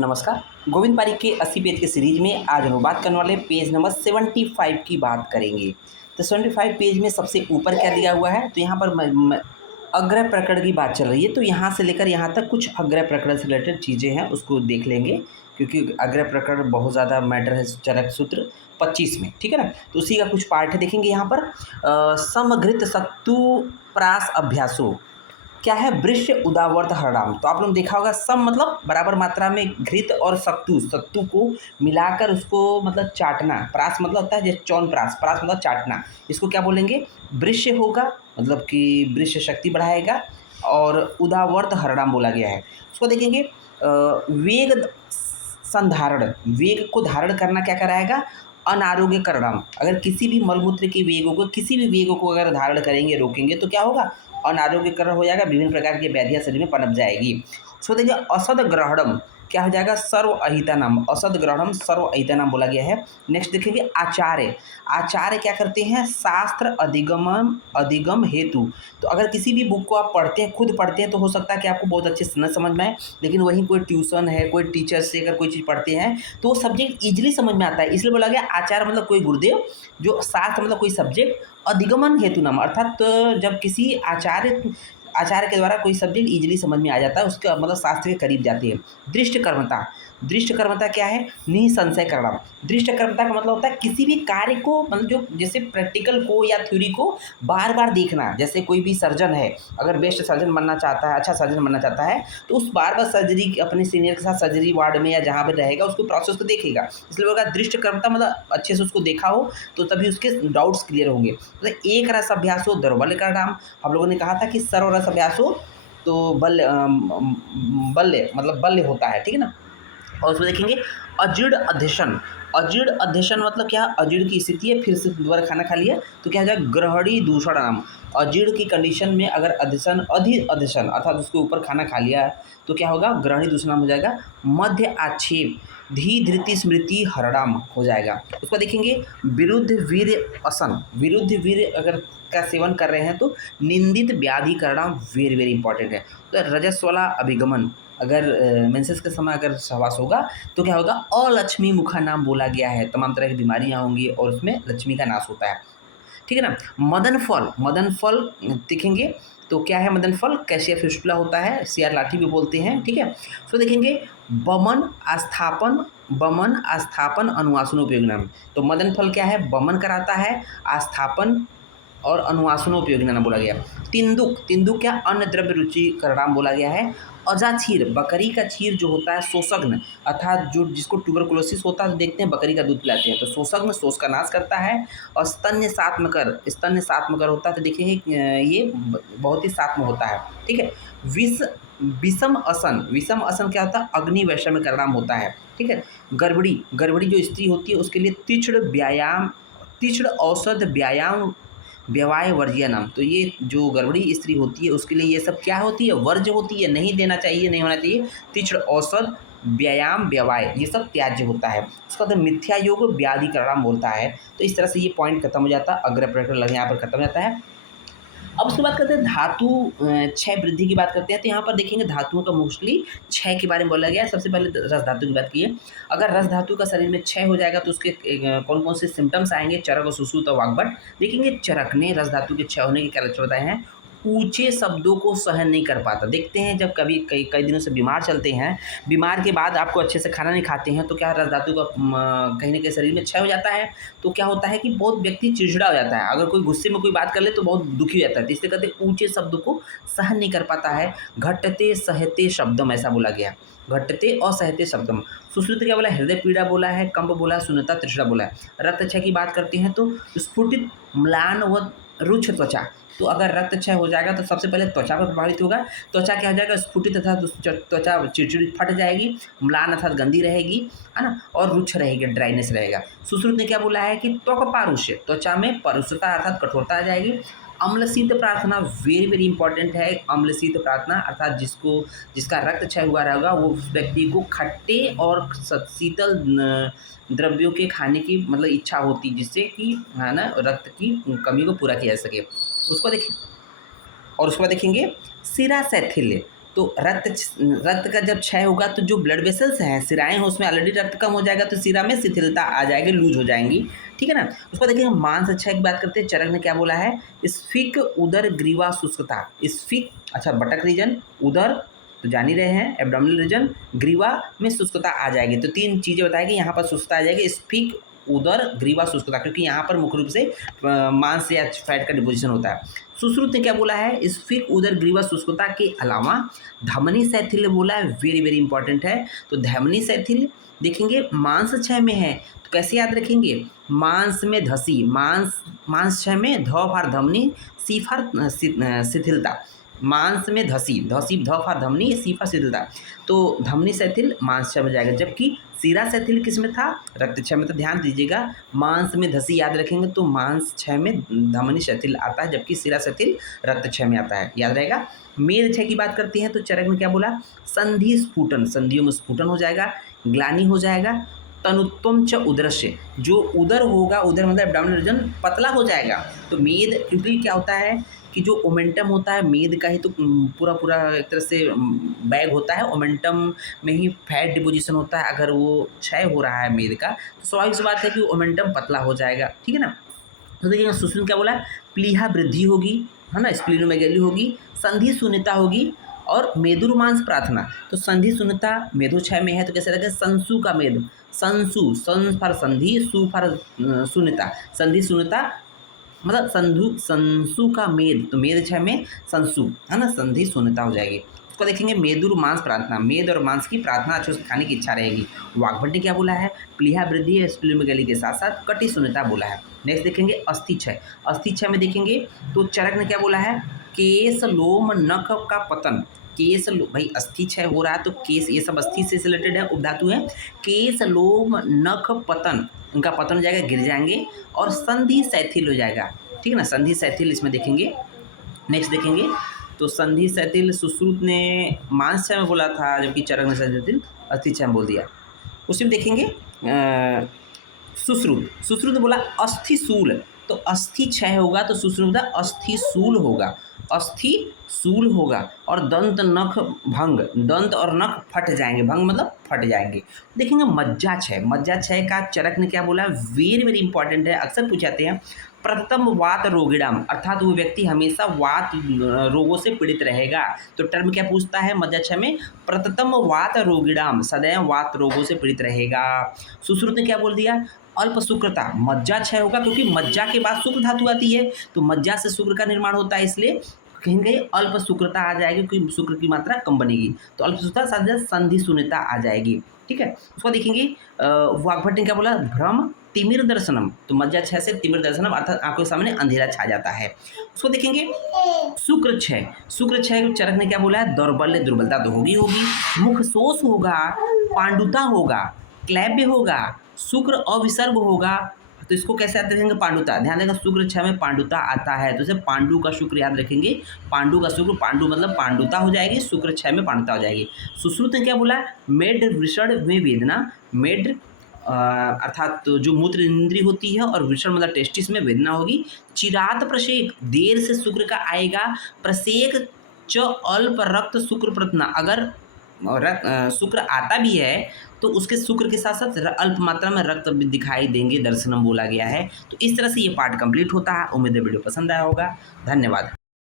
नमस्कार। गोविंद पारिक के 80 पेज के सीरीज में आज हम बात करने वाले पेज नंबर 75 की बात करेंगे। तो 75 पेज में सबसे ऊपर क्या दिया हुआ है, तो यहाँ पर अग्र प्रकरण की बात चल रही है। तो यहाँ से लेकर यहाँ तक कुछ अग्र प्रकरण से रिलेटेड चीज़ें हैं, उसको देख लेंगे, क्योंकि अग्र प्रकरण बहुत ज़्यादा मैटर है चरक सूत्र 25 में, ठीक है ना। तो उसी का कुछ पार्ट है, देखेंगे यहाँ पर समघृत सत्तु प्रास अभ्यासो क्या है, वृक्ष उदावर्त हरणाम। तो आप लोग देखा होगा, सम मतलब बराबर मात्रा में घृत और सत्तू को मिलाकर उसको मतलब चाटना। प्रास मतलब होता है जैसे चौनप्रास, प्रास मतलब चाटना। इसको क्या बोलेंगे, वृक्ष होगा, मतलब कि वृक्ष शक्ति बढ़ाएगा। और उदावर्त हरणाम बोला गया है। उसको देखेंगे वेग संधारण, वेग को धारण करना क्या कराएगा, अनारोग्य करणाम। अगर किसी भी मलमूत्र के वेगों को, किसी भी वेगों को अगर धारण करेंगे, रोकेंगे, तो क्या होगा, अनारोग्यकरण हो जाएगा, विभिन्न प्रकार की व्याधियां शरीर में पनप जाएगी। उसको देखिए असद ग्रहणम क्या हो जाएगा, सर्व अहिता नाम। असद ग्रहणम सर्व अहिता नाम बोला गया है। नेक्स्ट देखेंगे आचार्य। आचार्य क्या करते हैं, शास्त्र अधिगम हेतु। तो अगर किसी भी बुक को आप पढ़ते हैं, खुद पढ़ते हैं, तो हो सकता है कि आपको बहुत अच्छे से न समझ में आए, लेकिन वहीं कोई ट्यूशन है, कोई टीचर से अगर कोई चीज़ पढ़ते हैं तो वो सब्जेक्ट ईजिली समझ में आता है। इसलिए बोला गया आचार्य मतलब कोई गुरुदेव, जो शास्त्र मतलब कोई सब्जेक्ट, अधिगमन हेतु नाम, अर्थात जब किसी आचार्य के द्वारा कोई सब्जेक्ट इजीली समझ में आ जाता है, उसका मतलब शास्त्र के करीब जाती है। दृष्ट कर्मता, दृष्ट कर्मता क्या है, निसंशय करना। दृष्ट कर्मता का मतलब होता है किसी भी कार्य को, मतलब जो जैसे प्रैक्टिकल को या थ्योरी को बार बार देखना। जैसे कोई भी सर्जन है, अगर बेस्ट सर्जन बनना चाहता है, अच्छा सर्जन बनना चाहता है, तो उस बार बार सर्जरी अपने सीनियर के साथ सर्जरी वार्ड में या जहाँ पर रहेगा, उसको प्रोसेस को देखेगा। इसलिए होगा दृष्ट कर्मता, मतलब अच्छे से उसको देखा हो तो तभी उसके डाउट्स क्लियर होंगे। तो एक रस अभ्यास हो दौर्बल्य का नाम। हम लोगों ने कहा था कि सर्व रस अभ्यास हो तो बल्य मतलब बल्य होता है, ठीक है ना। और उसमें देखेंगे अजीर्ण अध्यशन। अजीर्ण अध्यशन मतलब क्या, अजीर्ण की स्थिति है, फिर से दोबारा खाना खा लिया तो क्या हो जाएगा, ग्रहणी दूषण नाम। अजीर्ण की कंडीशन में अगर अध्यशन अध्यशन अर्थात उसके ऊपर खाना खा लिया तो क्या होगा, ग्रहणी दूषण नाम हो जाएगा। मध्य आक्षेप धी धृति स्मृति हरणाम हो जाएगा। उसको देखेंगे विरुद्ध वीर असन। विरुद्ध वीर अगर का सेवन कर रहे हैं तो निंदित व्याधि करना वेरी वेरी इंपॉर्टेंट है। तो रजस वाला अभिगमन, अगर मेंसेस के समय अगर सहवास होगा तो क्या होगा, अलक्ष्मी मुखा नाम बोला गया है। तमाम तरह की बीमारियां होंगी और उसमें लक्ष्मी का नाश होता है, ठीक है ना। मदन फल, मदन फल देखेंगे तो क्या है, मदन फल कैसिया फिस्टुला होता है, सियार लाठी भी बोलते हैं, ठीक है। तो देखेंगे बमन आस्थापन अनुवासन उपयोग नाम। तो मदन फल क्या है, बमन कराता है, आस्थापन और अनुवासनोपयोगी नाम बोला गया। तिंदुक, तिंदुक क्या, अन्न द्रव्य रुचि करणाम बोला गया है। अजाछीर, बकरी का छीर जो होता है, शोषग्न अर्थात जो जिसको ट्यूबरकुलोसिस होता है, देखते हैं बकरी का दूध पिलाते हैं, तो शोषग्न शोष का नाश करता है। और स्तन्य सात्मकर, स्तन्य सात्मकर होता है, तो देखेंगे ये बहुत ही सात्म होता है, ठीक है। विषम असन, विषम असन क्या होता है, अग्नि वैषम्य करणाम होता है, ठीक है। गड़बड़ी, गड़बड़ी जो स्त्री होती है उसके लिए तीक्ष्ण औषध व्यायाम व्यवाय वर्ज्य नाम। तो ये जो गड़बड़ी स्त्री होती है उसके लिए ये सब क्या होती है, वर्ज्य होती है, नहीं देना चाहिए, नहीं होना चाहिए। तीक्ष्ण औषध व्यायाम व्यवाय ये सब त्याज्य होता है। उसका बाद मिथ्या योग व्याधि करणाम बोलता है। तो इस तरह से ये पॉइंट खत्म हो जाता है, अग्र प्रकरण यहाँ पर खत्म हो जाता है। अब उसके बाद करते हैं धातु क्षय वृद्धि की बात करते हैं। तो यहाँ पर देखेंगे धातुओं का मोस्टली क्षय के बारे में बोला गया है। सबसे पहले रस धातु की बात की है। अगर रस धातु का शरीर में क्षय हो जाएगा तो उसके कौन कौन से सिम्टम्स आएंगे, चरक और सुश्रुत और वाग्भट। देखेंगे चरक ने रस धातु के क्षय होने के क्या लक्षण बताए हैं, ऊंचे शब्दों को सहन नहीं कर पाता। देखते हैं जब कभी कई दिनों से बीमार चलते हैं, बीमार के बाद आपको अच्छे से खाना नहीं खाते हैं, तो क्या रस धातु का कहीं ना कहीं शरीर में क्षय हो जाता है। तो क्या होता है कि बहुत व्यक्ति चिड़चिड़ा हो जाता है, अगर कोई गुस्से में कोई बात कर ले तो बहुत दुखी हो जाता है। तो इसलिए कहते हैं ऊंचे शब्द को सहन नहीं कर पाता है। घटते सहते शब्दम ऐसा बोला गया, घटते और सहते शब्दम। सुश्रुत क्या बोला, हृदय पीड़ा बोला है, कंप बोला, शून्यता तृष्णा बोला है। रक्तक्षय की बात करते हैं तो स्फुटित म्लान व रुक्ष त्वचा। तो अगर रक्तक्षय हो जाएगा तो सबसे पहले त्वचा पर प्रभावित होगा। त्वचा क्या हो जाएगा, स्फुटित अर्थात त्वचा चिड़चिड़ी फट जाएगी, म्लान अर्थात गंदी रहेगी, है ना, और रुक्ष रहेगी, ड्राइनेस रहेगा। सुश्रुत ने क्या बोला है कि त्वक पारुष्य, त्वचा में परुषता अर्थात कठोरता आ जाएगी। अम्लशीत प्रार्थना वेरी वेरी इंपॉर्टेंट है। अम्लशीत प्रार्थना अर्थात जिसका रक्त क्षय हुआ रहेगा वो उस व्यक्ति को खट्टे और शीतल द्रव्यों के खाने की मतलब इच्छा होती, जिससे कि है ना रक्त की कमी को पूरा किया जा सके। उसको देखें और उसके बाद देखेंगे सिरा शैथिल्य। तो रक्त का जब क्षय होगा तो जो ब्लड वेसल्स हैं, सिराएँ हैं, उसमें ऑलरेडी रक्त कम हो जाएगा तो सिरा में शिथिलता आ जाएगी, लूज हो जाएंगी, ठीक है ना। उसको देखिए मांस क्षय की बात करते हैं। चरक ने क्या बोला है, स्फिक उदर ग्रीवा शुष्कता। स्फिक अच्छा बटक रीजन, उदर तो जान ही रहे हैं एब्डोमिनल रीजन, ग्रीवा में शुष्कता आ जाएगी। तो 3 चीज़ें बताएगी, यहाँ पर शुष्कता आ जाएगी, स्फिक उदर ग्रीवा शुष्कता, क्योंकि यहाँ पर मुख्य रूप से मांस या फैट का डिपोजिशन होता है। सुश्रुत ने क्या बोला है, स्फिक उदर ग्रीवा शुष्कता के अलावा धमनी शैथिल्य बोला है, वेरी वेरी इंपॉर्टेंट है। तो धमनी शैथिल्य देखेंगे मांस क्षय में है, तो कैसे याद रखेंगे, मांस में धसी, मांस क्षय में ध फार धमनी, सी फार शिथिलता, मांस में धसी, ध फार धमनी, सी फार शिथिलता, तो धमनी शैथिल्य मांस क्षय में जाएगा। जबकि सीरा शैथिल्य किस में था, रक्त क्षय में। तो ध्यान दीजिएगा, मांस में धसी याद रखेंगे तो मांस क्षय में धमनी शैथिल्य आता है, जबकि सीरा शैथिल्य रक्त क्षय में आता है, याद रहेगा। मेद क्षय की बात करते हैं तो चरक में क्या बोला, संधि स्फुटन, संधियों में स्फुटन हो जाएगा, ग्लानि हो जाएगा, तनुत्वम च उदरस्य, जो उदर होगा, उदर मतलब एब्डोमिनल रीजन पतला हो जाएगा। तो मेद, क्योंकि क्या होता है कि जो ओमेंटम होता है मेद का ही तो पूरा एक तरह से बैग होता है, ओमेंटम में ही फैट डिपोजिशन होता है। अगर वो क्षय हो रहा है मेद का तो स्वाभाविक सी बात है कि ओमेंटम पतला हो जाएगा, ठीक है ना। तो देखिए सुश्रुत क्या बोला, प्लीहा वृद्धि होगी, है ना, स्प्लीनोमेगेली होगी, संधि शून्यता होगी और मेदुर्मांस प्रार्थना। तो संधि शून्यता मेदु क्षय में है तो कैसे लगेगा, संसु का मेद, संसु, सं फॉर संधि, सु फॉर शून्यता, संधि शून्यता मतलब संसु का मेद, तो मेद क्षय में संसु, है ना, संधि शून्यता हो जाएगी। उसको देखेंगे मेदुर मांस प्रार्थना, मेद और मांस की प्रार्थना अच्छे से खाने की इच्छा रहेगी। वाग्भट ने क्या बोला है, प्लीहा वृद्धि स्प्लीनोमेगाली के साथ साथ कटी शून्यता बोला है। नेक्स्ट देखेंगे अस्थि क्षय, अस्थि क्षय में देखेंगे तो चरक ने क्या बोला है, केस लोम नख का पतन, केस भाई अस्थि क्षय हो रहा है तो केस, ये सब अस्थि से रिलेटेड है, उपधातु है। केस लोम नख पतन, उनका पतन हो जाएगा, गिर जाएंगे, और संधि शैथिल्य हो जाएगा, ठीक है ना, संधि शैथिल्य इसमें देखेंगे। नेक्स्ट देखेंगे तो संधि शैथिल्य सुश्रुत ने मांस क्षय में बोला था, जबकि चरक ने शैथिल्य अस्थि क्षय में बोल दिया। उसी में देखेंगे सुश्रुत ने बोला अस्थिशूल, तो अस्थि क्षय होगा तो सुश्रुत बोला अस्थिशूल होगा, अस्थि शूल होगा, और दंत नख भंग, दंत और नख फट जाएंगे, भंग मतलब फट जाएंगे। देखेंगे मज्जा क्षय का चरक ने क्या बोला, वेरी वेरी इंपॉर्टेंट है, अक्सर पूछ जाते हैं। प्रथम वात रोगिणाम, अर्थात वो व्यक्ति हमेशा वात रोगों से पीड़ित रहेगा। तो टर्म क्या पूछता है मज्जा क्षय में, प्रथम वात रोगिणाम, सदैव वात रोगों से पीड़ित रहेगा। सुश्रुत ने क्या बोल दिया, अल्प शुक्रता, मज्जा क्षय होगा क्योंकि मज्जा के बाद शुक्र धातु आती है, तो मज्जा से शुक्र का निर्माण होता है, इसलिए कहेंगे अल्प शुक्रता आ जाएगी क्योंकि शुक्र की मात्रा कम बनेगी, तो अल्प शुक्रता साथ संधि शून्यता आ जाएगी, ठीक है। उसको देखेंगे वाग्भट ने क्या बोला, भ्रम तिमिर दर्शनम, तो मज्जा क्षय से तिमिर दर्शनम अर्थात आंखों के सामने अंधेरा छा जाता है। उसको देखेंगे शुक्र क्षय चरक ने क्या बोला है, दौर्बल्य दुर्बलता तो होगी, मुख शोष होगा, पांडुता होगा, क्लैब्य होगा, शुक्र अविसर्ग होगा। तो इसको कैसे याद रखेंगे, पांडुता, ध्यान देगा शुक्र क्षय में पांडुता आता है तो इसे पांडु का शुक्र याद रखेंगे, पांडु का शुक्र, पांडु मतलब पांडुता हो जाएगी, शुक्र क्षय में पांडुता हो जाएगी। सुश्रुत ने क्या बोला, मेड वृषण में वेदना, मेड अर्थात तो जो मूत्र इंद्री होती है, और वृषण मतलब टेस्टिस में वेदना होगी। चिरात प्रसेक, देर से शुक्र का आएगा, प्रसेक च अल्प रक्त शुक्र प्रतना, अगर शुक्र आता भी है तो उसके शुक्र के साथ साथ अल्प मात्रा में रक्त भी दिखाई देंगे, दर्शनम बोला गया है। तो इस तरह से ये पार्ट कंप्लीट होता है। उम्मीद है वीडियो पसंद आया होगा, धन्यवाद।